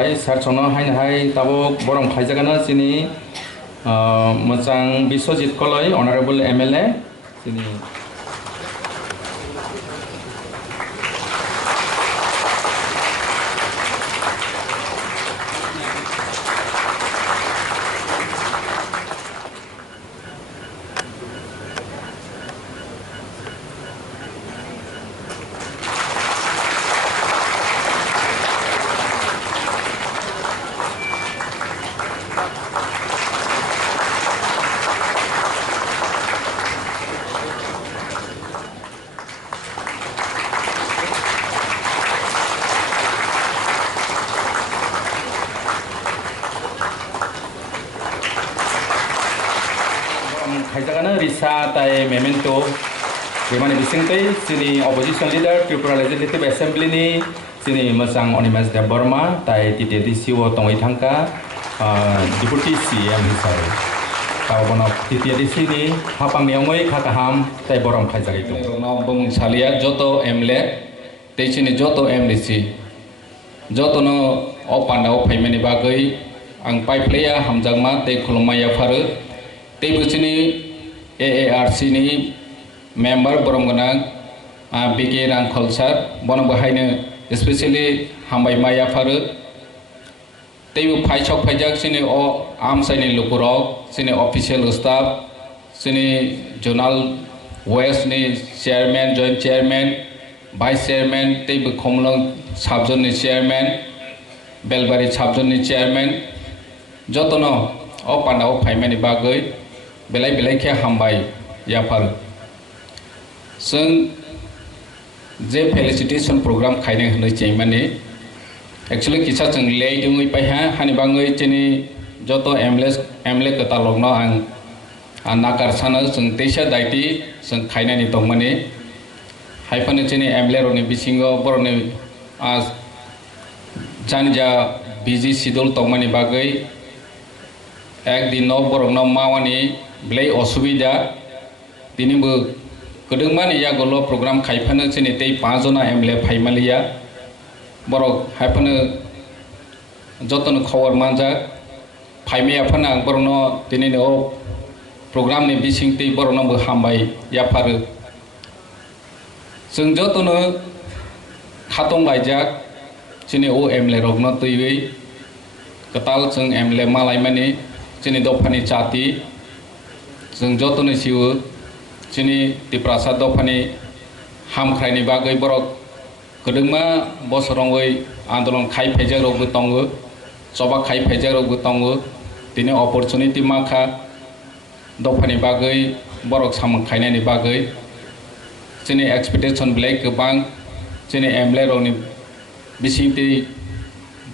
hai sar chono hain hai tabo borong khaijagana sini mochang Biswajit Koloi Honorable MLA sini Khaijagana risa tai memento bagaimana bisingtai sini opposition leader Tripura Legislative Assembly ni sini Mesang Onimas Dev Burma tai TTDC wo tongoi thangka Deputy CM hisare kau bono TTDC ni hapang niongoi khakaham tai borom khaijagai tu no bung salia joto MLA tei sini joto MDC joto no opanda o phaimani bagai ang pai playa hamjangma tei khulumaya faru tei busini AARC ni member boromgana BK Rang Kholsar bono bahaine especially hambai maya faru tei bu phaisok phaijak sini o amsaini lukurok sini official staff sini zonal west ni chairman joint chairman vice chairman tei bu khomlong sabjon ni chairman belbari sabjon ni chairman jotono o panda o phaimani bagai belai belai khe hambai yapar sung je felicitation program khaine hnoi chaimani actually kisa chung lei dungui paiha hani bangai chini joto MLA katalogno ang nakar sana sung teisa daiti sung khaina ni tongmani haifane chini MLA roni bisingo boroni as janja busy schedule tongmani bagai ekdin no borokno mawani belai osubida tini bu kedengmani ya golo program khaifane chini tei 5 jona MLA phaimaliya borok haifane jotono khobor manjak phaimaya phana borokno tini o program ni bising tei borokno bu hambai yafaru जों jotono khatong baijak chini o MLA rokno tuiwi ketal जों MLA malaimani chini dofani chati जों jotono siu chini Tiprasa dofani hamkhraini bagai borok kedengma bosorongoi andolon khai phejak rok bu tongo soba khai phejak rok bu tongo tini opportunity makha dofani bagai borok samang khainani bagai chini expectation black kebang chini MLA rokni bisingti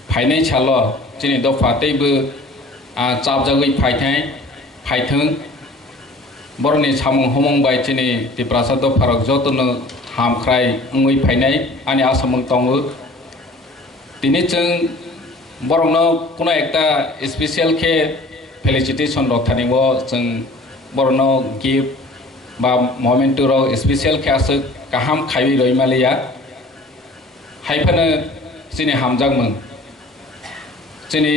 phainai chalo chini dofa teibo chapjagoi phaithang boroni samung homong bai chini Tiprasa dofarok jotono hamkhrai ngoi phainai ani asamung tongo tini chung borokno kono ekta special khe felicitation rok thanibo chung borokno gift ba moment rok special khe asuk kaham khaiwi roimaliya haifane chini hamjakmung chini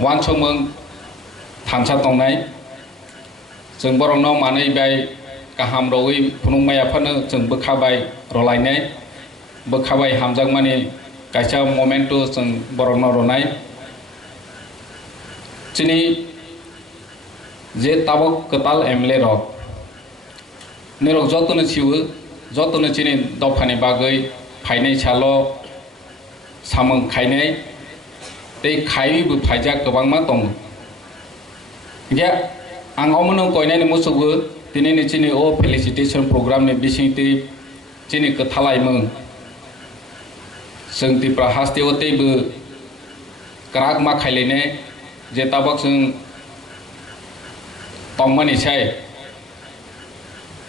wansongmung thamsa tongnai जों borokno manui bai kaham rogui phunungmaya phano जों bokhabai rolainai bokhabai hamjakmani kaisa momento जों borokno ronai chini je tabok ketal MLA rok nirok jotono siu jotono chini dofani bagai phainai chalo samung khainai tei khaiwi bu phaijak kobangma tongo ya ang omono koinai ni musugo tini ni chini o felicitation program ni bisingti chini kathalaimung जों Tripura hasteo teibo krak ma khailene je tabak जों tongmani sai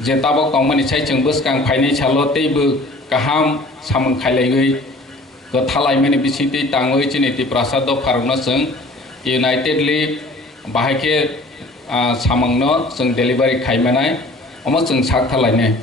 je tabak tongmani sai जों boskang phainai chalo teibo kaham samung khailaiwi kathalaimani bisingti tangoi chini Tiprasa dofarokno जों unitedly bahake samangno जों delivery khaimanai omo जों sak thalaine